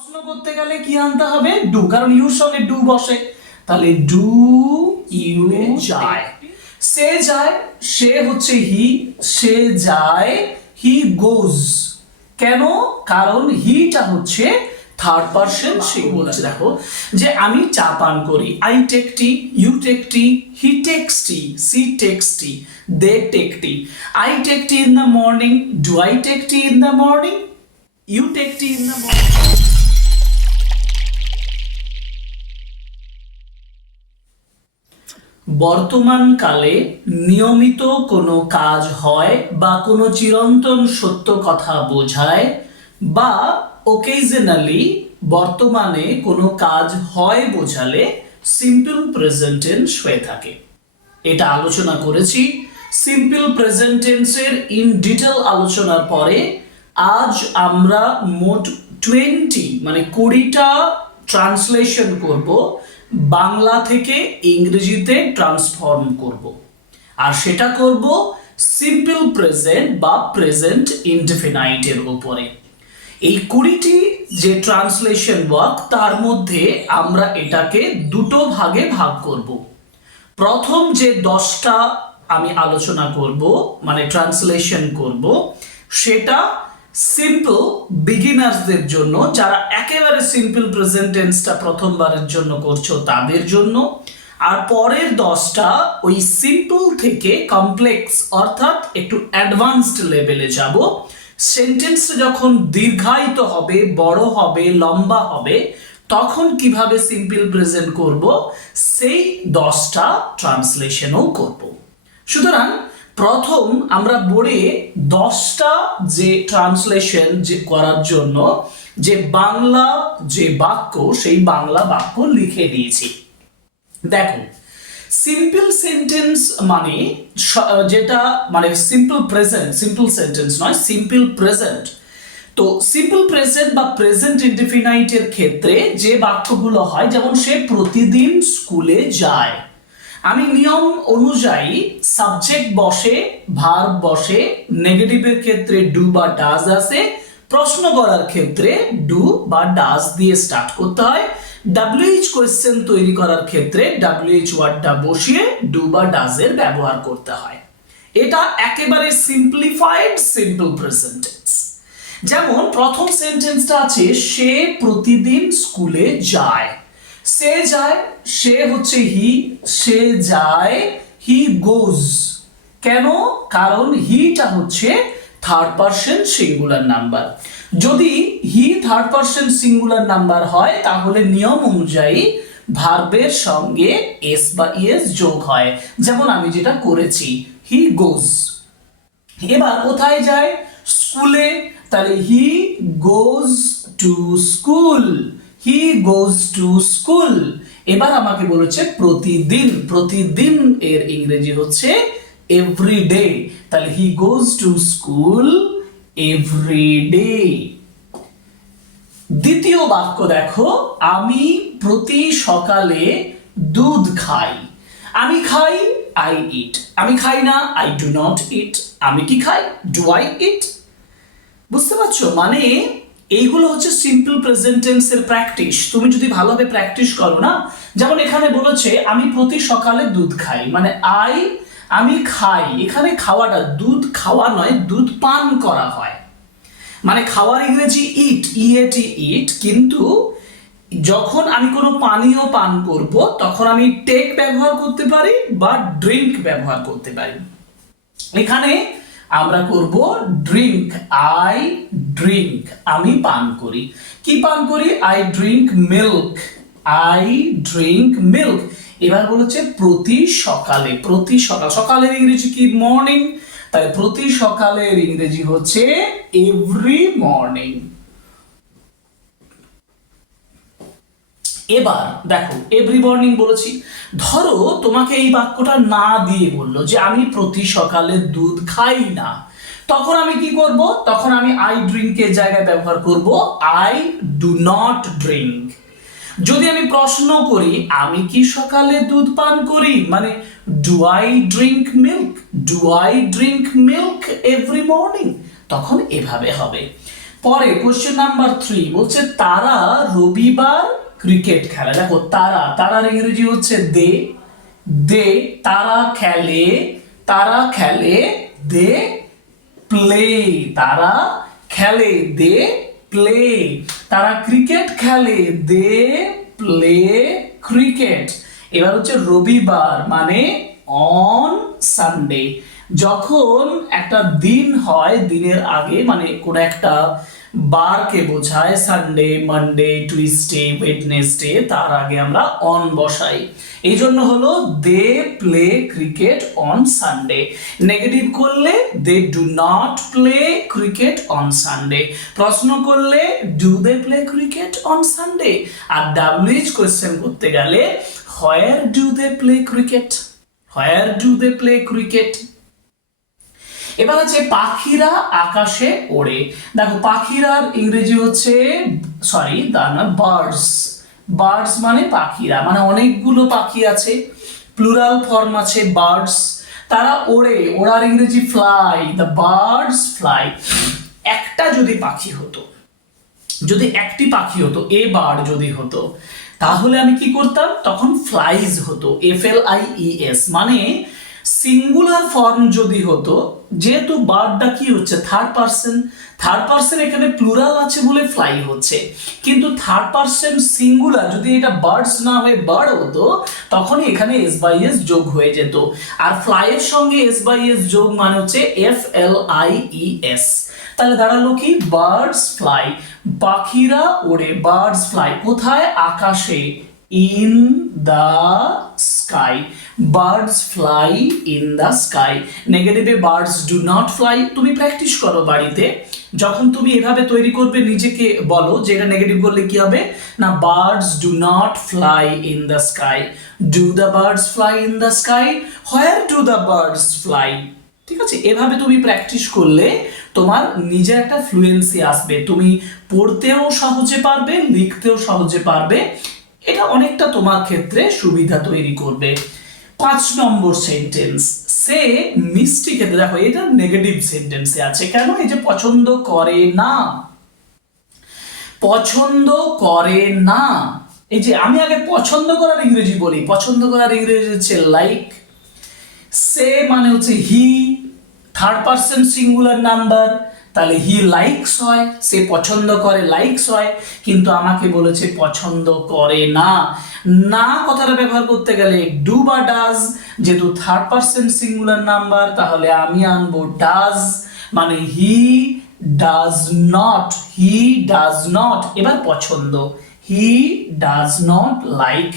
প্রশ্ন করতে গেলে কি আনতে হবে ডু, কারণ ইউর সঙ্গে ডু বসে। তাহলে ডু ইউ যায়, সে যায়, সে হচ্ছে হি, সে যায়, হি গোজ। কেন? কারণ হিটা হচ্ছে থার্ড পারসন সিঙ্গুলার। দেখো যে আমি চা পান করি, I take tea, you take tea, he takes tea, she takes tea, they take tea. I take tea in the morning, do I take tea in the morning, you take tea in the morning. বর্তমান কালে নিয়মিত কোনো কাজ হয় বা কোনো চিরন্তন সত্য কথা বোঝায়, বা ওকেজনালি বর্তমানে কোনো কাজ হয় বোঝালে সিম্পল প্রেজেন্ট টেন্স হয়ে থাকে। এটা আলোচনা করেছি। সিম্পল প্রেজেন্ট টেন্সের ইন ডিটেল আলোচনার পরে আজ আমরা মোট 20টা ট্রান্সলেশন করব, বাংলা থেকে ইংরেজিতে ট্রান্সফর্ম করব, আর সেটা করব সিম্পল প্রেজেন্ট বা প্রেজেন্ট ইনডেফিনাইটের উপরে। এই 20টি যে ট্রান্সলেশন ওয়ার্ক, তার মধ্যে আমরা এটাকে দুটো ভাগে ভাগ করব। প্রথম যে 10টা আমি আলোচনা করব, মানে ট্রান্সলেশন করব, সেটা সিম্পল বিগিনার্সদের জন্য, যারা একেবারে সিম্পল প্রেজেন্ট টেন্সটা প্রথমবারের জন্য করছো তাদের জন্য। আর পরের 10টা ওই সিম্পল থেকে কমপ্লেক্স অর্থাৎ একটু অ্যাডভান্সড লেভেলে যাব। সেন্টেন্সটা যখন দীর্ঘায়িত হবে, বড় হবে, লম্বা হবে, তখন কিভাবে সিম্পল প্রেজেন্ট করব, সেই 10টা ট্রান্সলেশনও করব। সুতরাং প্রথম আমরা বোর্ডে 10টা যে ট্রান্সলেশন যে করার জন্য যে বাংলা যে বাক্য, সেই বাংলা বাক্য লিখে দিয়েছি। দেখো, সিম্পল সেন্টেন্স মানে যেটা মানে সিম্পল প্রেজেন্ট, সিম্পল সেন্টেন্স নয়, সিম্পল প্রেজেন্ট। তো সিম্পল প্রেজেন্ট বা প্রেজেন্ট ইনডেফিনাইটের ক্ষেত্রে যে বাক্যগুলো হয়, যেমন সে প্রতিদিন স্কুলে যায়, আমি নিয়ম অনুযায়ী সাবজেক্ট বসে, ভার্ব বসে, নেগেটিভের ক্ষেত্রে ডু বা ডাজ আসে, প্রশ্ন করার ক্ষেত্রে ডু বা ডাজ দিয়ে স্টার্ট করতে হয়, WH কোয়েশ্চেন তৈরি করার ক্ষেত্রে WH ওয়ার্ডটা বসিয়ে ডু বা ডাজ এর ব্যবহার করতে হয়। এটা একেবারে সিম্পলিফাইড সিম্পল প্রেজেন্ট টেন্স। যেমন প্রথম সেন্টেন্সটা আছে, সে প্রতিদিন স্কুলে যায়। সে যায়, সে হচ্ছে হি, সে যায়, হি গোজ। কেন? কারণ হিটা হচ্ছে থার্ড পারসন সিঙ্গুলার নাম্বার। যদি he third person singular number হয়, তাহলে নিয়ম অনুযায়ী ভার্বের সঙ্গে এস বা ইএস যোগ হয়, যেমন আমি যেটা করেছি, হি গোজ। এবার কোথায় যায়? স্কুলে। তাহলে he goes to school, he goes to school. এবার আমাকে বলেছে প্রতিদিন, প্রতিদিন এর ইংরেজি হচ্ছে এভরিডে। তাহলে he goes to school everyday. দ্বিতীয় বাক্য দেখো, আমি প্রতি সকালে দুধ খাই। আমি খাই, আই ইট। আমি খাই না, আই ডু নট ইট। আমি কি খাই? Do I eat. বুঝতে পারছো? মানে এইগুলো হচ্ছে সিম্পল প্রেজেন্ট টেন্সের প্র্যাকটিস। তুমি যদি ভালোভাবে প্র্যাকটিস করো না, যেমন এখানে বলেছে আমি প্রতি সকালে দুধ খাই, মানে আমি খাই, এখানে খাওয়াটা দুধ খাওয়া নয়, দুধ পান করা হয়। মানে খাওয়ার ইংরেজি ইট, ইএটি ইট, কিন্তু যখন আমি কোনো পানীয় পান করব, তখন আমি টেক ব্যবহার করতে পারি বা ড্রিঙ্ক ব্যবহার করতে পারি। এখানে আমরা করব ড্রিঙ্ক, আই ড্রিঙ্ক, আমি পান করি। কি পান করি? I drink milk, I drink milk. এবার বলেছে প্রতি সকালে, প্রতি সকাল, সকালের ইংরেজি কি? মর্নিং। তাই প্রতি সকালের ইংরেজি হচ্ছে এভরি মর্নিং। এবার দেখো, এভরি মর্নিং বলেছি। ধরো তোমাকে এই বাক্যটা না দিয়ে বললো যে আমি প্রতি সকালে দুধ খাই না, তখন আমি কি করব? তখন আমি আই ড্রিঙ্কের জায়গায় ব্যবহার করব আই ডু নট ড্রিঙ্ক। যদি আমি প্রশ্ন করি আমি কি সকালে দুধ পান করি, মানে do I drink milk, do I drink milk every morning, তখন এভাবে হবে। পরে কোশ্চেন নাম্বার 3 বলছে তারা রবিবার ক্রিকেট খেলে। দেখো তারা, তারার ইংরেজি হচ্ছে দে, দে তারা খেলে দে প্লে, তারা খেলে দে প্লে, তারা ক্রিকেট খেলে দে প্লে ক্রিকেট। এবার হচ্ছে রবিবার মানে অন সানডে। যখন একটা দিন হয়, দিনের আগে মানে কোন একটা বারকে বোঝায়, সানডে, মানডে, টুইসডে, ওয়েডনেসডে, তার আগে আমরা অন বসাই। এই জন্য হলো they play cricket on Sunday. Negative করলে they do not play cricket on Sunday. প্রশ্ন করলে do they play cricket on Sunday. আর ডাব্লিউএইচ কোয়েশ্চেন করতে গেলে where do they play cricket, where do they play cricket. এবার হচ্ছে পাখিরা আকাশে ওড়ে। দেখো পাখিরার ইংরেজি হচ্ছে বার্ডস। বার্ডস মানে পাখিরা, মানে অনেকগুলো পাখি আছে, প্লুরাল ফর্ম আছে বার্ডস। তারা ওড়ে, ওড়ার ইংরেজি ফ্লাই, দ্য বার্ডস ফ্লাই। একটা যদি পাখি হতো, যদি একটি পাখি হতো, এ বার্ড যদি হতো, তাহলে আমি কি করতাম, তখন ফ্লাইজ হতো, FLIES। মানে সিঙ্গুলার ফর্ম যদি হতো, যেহেতু বার্ডটা কি হচ্ছে থার্ড পারসন, থার্ড পারসন এখানে প্লুরাল আছে বলে ফ্লাই হচ্ছে, কিন্তু থার্ড পারসন সিঙ্গুলার যদি এটা বার্ডস না হয়ে বার্ড হতো, তখনই এখানে S/S যোগ হয়ে যেত। আর ফ্লাই এর সঙ্গে S/S যোগ মানে হচ্ছে FLIES। তাহলে দাঁড়ালো কি, বার্ডস ফ্লাই, পাখিরা ওড়ে, বার্ডস ফ্লাই কোথায়, আকাশে, in the sky, birds fly in the sky. নেগেটিভে বার্ডস ডু নট ফ্লাই। তুমি প্র্যাকটিস করো বাড়িতে, যখন তুমি এভাবে তৈরি করবে নিজেকে বলো যে এটা নেগেটিভ করলে কি হবে না, birds do not fly in the sky, do the birds fly in the sky, where do the birds fly. ঠিক আছে, এভাবে তুমি প্র্যাকটিস করলে তোমার নিজে একটা ফ্লুয়েন্সি আসবে, তুমি পড়তেও সহজে পারবে, লিখতেও সহজে পারবে। এটা অনেকটা তোমার ক্ষেত্রে সুবিধা তৈরি করবে। 5 নম্বর সেন্টেন্স, সে মিষ্টি খেতে। দেখো এটা নেগেটিভ সেন্টেন্সে আছে, কেন, এই যে পছন্দ করে না, পছন্দ করে না। এই যে আমি আগে পছন্দ করার ইংরেজি বলি, পছন্দ করার ইংরেজি হচ্ছে লাইক। সে মানে হচ্ছে হি, থার্ড পারসন সিঙ্গুলার নাম্বার, তাহলে হি লাইকস হয়, সে পছন্দ করে লাইকস হয়, কিন্তু আমাকে বলেছে পছন্দ করে না। না কথাটা ব্যবহার করতে গেলে ডু বা ডাজ, যেহেতু থার্ড পারসন সিঙ্গুলার নাম্বার, তাহলে আমি আনবো ডাজ, মানে হি does not, he does not. এবার পছন্দ, হি does not like,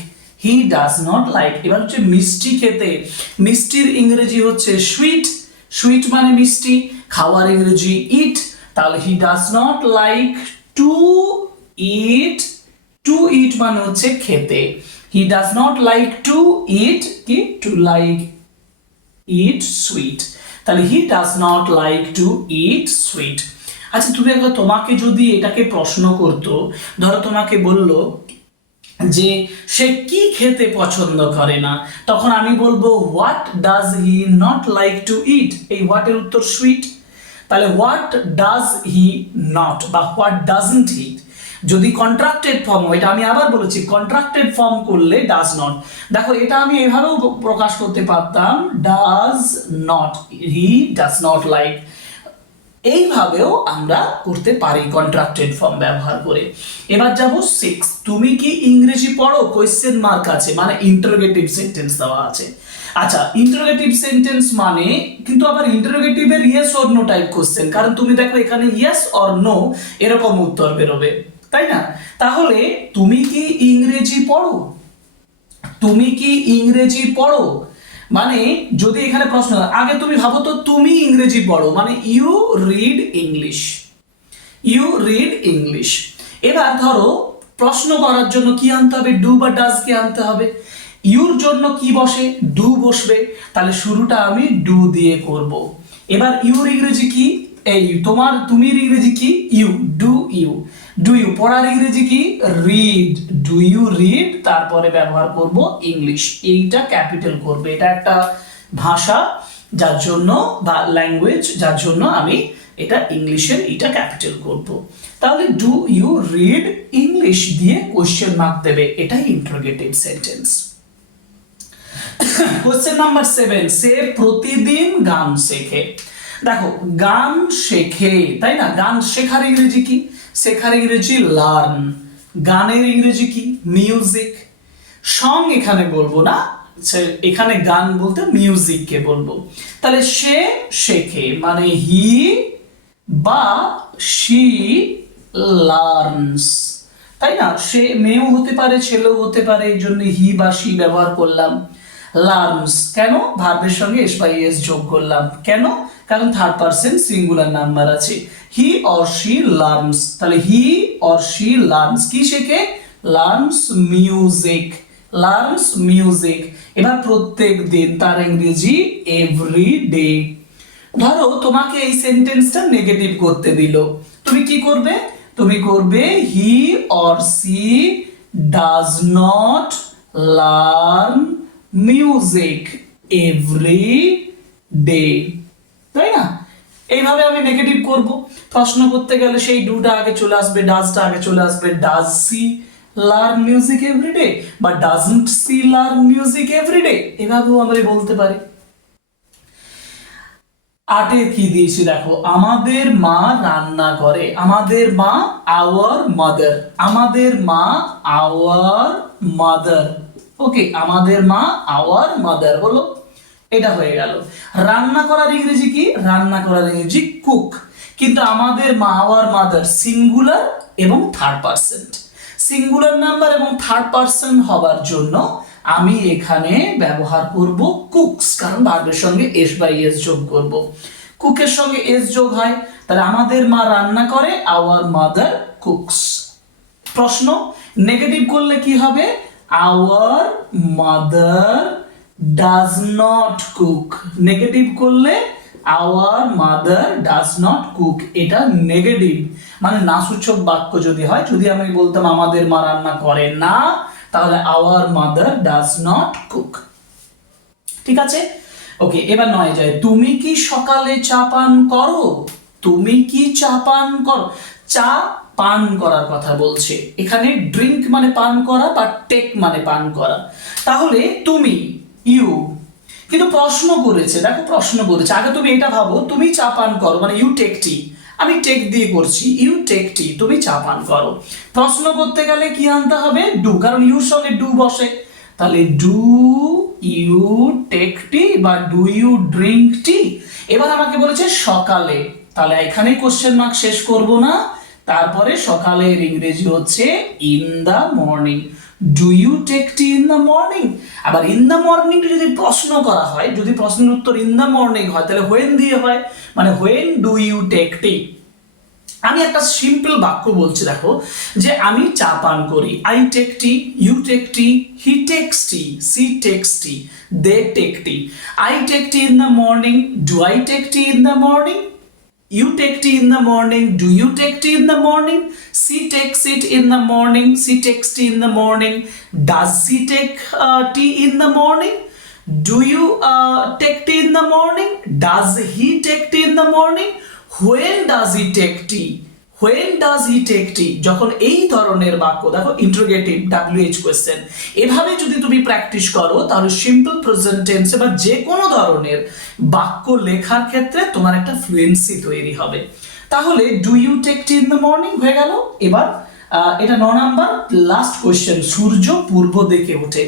he does not like. এবার হচ্ছে মিষ্টি খেতে, মিষ্টির ইংরেজি হচ্ছে সুইট, সুইট মানে মিষ্টি, খাওয়ার ইংরেজি ইট, তাহলে he does not like to eat, to eat মানে হচ্ছে খেতে, he does not like to eat কি, টু লাইক ইট সুইট, তাহলে he does not like to eat sweet. আচ্ছা তুমি একবার, তোমাকে যদি এটাকে প্রশ্ন করতো, ধরো তোমাকে বললো যে সে কি খেতে পছন্দ করে না, তখন আমি বলবো what does he not like to eat. এই হোয়াট এর উত্তর সুইট, তাহলে হোয়াট ডাজ হি নট বা হোয়াট ডাজন্ট হি। যদি কন্ট্রাক্টেড ফর্ম হয়, এটা আমি আবার বলেছি, কন্ট্রাক্টেড ফর্ম করলে ডাজ নট। দেখো এটা আমি এভাবেও প্রকাশ করতে পারতাম, does not, he does not like, এইভাবেও আমরা করতে পারি কন্ট্রাক্টেড ফর্ম ব্যবহার করে। এবার যাব 6, তুমি কি ইংরেজি পড়ো, কোয়েশ্চেন মার্ক আছে, মানে ইন্টারোগেটিভ সেন্টেন্স দেওয়া আছে। আচ্ছা ইন্টারোগেটিভ সেন্টেন্স মানে কিন্তু আবার ইন্টারোগেটিভের yes or no type question, কারণ তুমি দেখো এখানে ইয়েস অর নো এরকম উত্তর বেরোবে, তাই না? তাহলে তুমি কি ইংরেজি পড়ো, তুমি কি ইংরেজি পড়ো, মানে যদি এখানে প্রশ্ন আগে তুমি ভাবো তো তুমি ইংরেজি পড়ো, মানে you read English, you read English. এবার ধরো প্রশ্ন করার জন্য কি আনতে হবে, ডু বা ডাজ কে আনতে হবে। ইউর জন্য কি বসে, ডু বসবে, তাহলে শুরুটা আমি ডু দিয়ে করব। এবার ইউর ইংরেজি কি, এই তোমার তুমির ইংরেজি কি, you, do you, do you. পড়ার ইংরেজি কি, রিড, ডু ইউ রিড, তারপরে ব্যবহার করব ইংলিশ, এইটা ক্যাপিটাল করবে। এটা একটা ভাষা যার জন্য বা ল্যাঙ্গুয়েজ যার জন্য আমি এটা ইংলিশের এটা ক্যাপিটাল করব। তাহলে ডু ইউ রিড ইংলিশ দিয়ে কোশ্চেন মার্ক দেবে, এটাই ইন্টারোগেটিভ সেন্টেন্স। কোশ্চেন নাম্বার 7, সে প্রতিদিন গান শেখে। দেখো গান শেখে, তাই না? গান শেখার ইংরেজি কি? শেখার ইংরেজি লার্ন। গানের ইংরেজি কি? মিউজিক। সং এখানে বলবো না, এখানে গান বলতে মিউজিককে বলবো। তাহলে সে শেখে মানে হি বা শি লার্নস, তাই না? সে মেয়েও হতে পারে, ছেলেও হতে পারে, এই জন্য হি বা শি ব্যবহার করলাম। লার্নস কেন? ভার্বের সঙ্গে এস বাই এস যোগ করলাম। কেন? কারণ থার্ড পারসন সিঙ্গুলার নাম্বার আছে। হি অর শি লার্নস, তাহলে হি অর শি লার্নস কি শেখে? Learns music. Learns music. এবার প্রত্যেক দিন, তার ইংরেজি এভরি ডে। ধরো তোমাকে এই সেন্টেন্সটা নেগেটিভ করতে দিল, তুমি কি করবে? তুমি করবে he or she does not learn music every day, তাই না? এইভাবে আমি নেগেটিভ করব। প্রশ্ন করতে গেলে সেই ডুটা আগে চলে আসবে, ডাজটা আগে চলে আসবে। Does she learn music everyday বা doesn't she learn music everyday, এভাবেও আমরা বলতে পারি। 8 কি দিয়েছি দেখো, আমাদের মা রান্না করে। আমাদের মা আওয়ার মাদার। আমাদের মা আওয়ার মাদার। ওকে, আমাদের মা আওয়ার মাদার হলো, এটা হয়ে গেল। রান্না করার ইংরেজি কি? রান্না করার ইংরেজি কুক। কিন্তু আমাদের মা আওয়ার মাদার সিঙ্গুলার এবং থার্ড পারসন। সিঙ্গুলার নাম্বার এবং থার্ড পারসন হবার জন্য আমি এখানে ব্যবহার করব কুকস, কারণ ভার্বের সঙ্গে এস বাই এস যোগ করব। কুকের সঙ্গে এস যোগ হয়, তাহলে আমাদের মা রান্না করে, আওয়ার মাদার কুকস। প্রশ্ন, নেগেটিভ করলে কি হবে? Our mother does not cook. Negative করলে our mother does not cook, এটা নেগেটিভ মানে নাসূচক বাক্য যদি হয়। যদি আমি বলতাম আমাদের মা রান্না করে না, তাহলে hour mother does not cook. ঠিক আছে, ওকে। এবার 9 যায়, তুমি কি সকালে চা পান করো? তুমি কি চা পান করো? চা পান করার কথা বলছে, এখানে ড্রিঙ্ক মানে পান করা বা টেক মানে পান করা। তাহলে তুমি, ইউ, কিন্তু প্রশ্ন করেছে, দেখো প্রশ্ন করেছে। আগে তুমি এটা ভাবো, তুমি চা পান করো মানে ইউ টেক টি। আমি টেক দিয়ে করছি, ইউ টেক টি, তুমি চা পান করো। প্রশ্ন করতে গেলে কি আনতে হবে? ডু, কারণ ইউর সঙ্গে ডু বসে। তাহলে ডু ইউ টেক টি বা ডু ইউ ড্রিঙ্ক টি। এবার আমাকে বলেছে সকালে, তাহলে এখানে কোশ্চেন মার্ক শেষ করব না। তারপরে সকালের ইংরেজি হচ্ছে in the morning. Do you take tea in the morning. আবার ইন দা মর্নিং যদি প্রশ্ন করা হয়, যদি প্রশ্নের উত্তর ইন দা মর্নিং হয়, তাহলে হোয়েন দিয়ে হয়, মানে হোয়েন ডু ইউ টেক টি। আমি একটা সিম্পল বাক্য বলছি, দেখো, যে আমি চা পান করি। I take tea, you take tea, he takes tea, she takes tea, they take tea. I take tea in the morning, do I take tea in the morning? You take tea in the morning. Do you take tea in the morning? She takes it in the morning. She takes tea in the morning. Does she take tea in the morning? Do you take tea in the morning? Does he take tea in the morning? When does he take tea? When does he take tea? যখন এই ধরনের বাক্য, দেখো interrogative WH question, এভাবে যদি তুমি practice করো, তাহলে সিম্পল প্রেজেন্ট টেন্সে বা যে কোনো ধরনের বাক্য লেখার ক্ষেত্রে তোমার একটা ফ্লুয়েন্সি তৈরি হবে। তাহলে do you take tea in the morning হয়ে গেল। এবার এটা 9 নাম্বার লাস্ট কোশ্চেন, সূর্য পূর্ব দিকে ওঠে।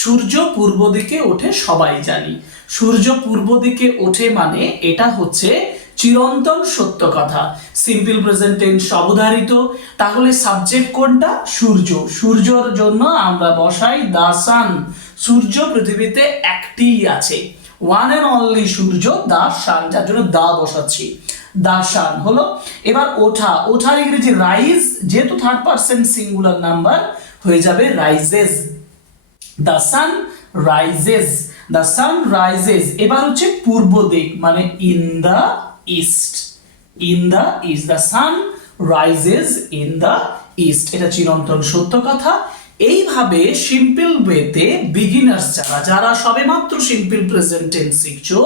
সূর্য পূর্ব দিকে ওঠে সবাই জানি। সূর্য পূর্ব দিকে ওঠে মানে এটা হচ্ছে চিরন্তন সত্য কথা, সিম্পল প্রেজেন্ট টেন্স অবধারিত। তাহলে সাবজেক্ট কোনটা? সূর্য। সূর্যর জন্য আমরা বসাই দা সান। সূর্য পৃথিবীতে একটিই আছে, ওয়ান এন্ড অনলি সূর্য, দা সান, যার জন্য দা বসাচ্ছি। দা সান হলো। এবার ওঠা, ওঠার ইংরেজি রাইজ, যেহেতু থার্ড পারসন সিঙ্গুলার নাম্বার হয়ে যাবে rises. The sun rises, the sun rises. এবার হচ্ছে পূর্ব দিক মানে in the east. In the east, the sun rises in the east, এটা চিরন্তন সত্য কথা। এইভাবে সিম্পল ওয়েতে বিগিনার্স যারা সবেমাত্র সিম্পল প্রেজেন্ট টেন্স শিখছো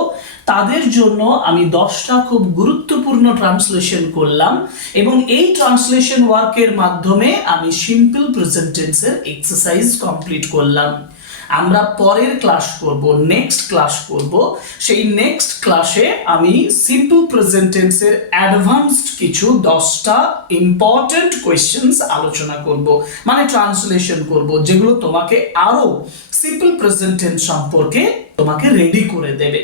তাদের জন্য আমি 10টা খুব গুরুত্বপূর্ণ ট্রান্সলেশন করলাম এবং এই ট্রান্সলেশন ওয়ার্কের মাধ্যমে আমি সিম্পল প্রেজেন্ট টেন্সের এক্সারসাইজ কমপ্লিট করলাম। আমরা পরের ক্লাস করব, নেক্সট ক্লাস করব, সেই নেক্সট ক্লাসে আমি সিম্পল প্রেজেন্ট টেন্সের অ্যাডভান্সড কিছু 10টা ইম্পর্টেন্ট কোয়েশ্চেন্স আলোচনা করব, মানে ট্রান্সলেশন করব, যেগুলো তোমাকে আরো সিম্পল প্রেজেন্ট টেন্স সম্পর্কে তোমাকে রেডি করে দেবে।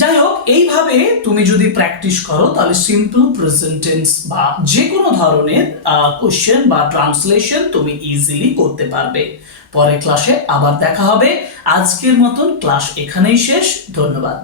যাই হোক, এইভাবে তুমি যদি প্র্যাকটিস করো তাহলে সিম্পল প্রেজেন্ট টেন্স বা যে কোনো ধরনের কোশ্চেন বা ট্রান্সলেশন তুমি ইজিলি করতে পারবে। পরের ক্লাসে আবার দেখা হবে। আজকের মতন ক্লাস এখানেই শেষ। ধন্যবাদ।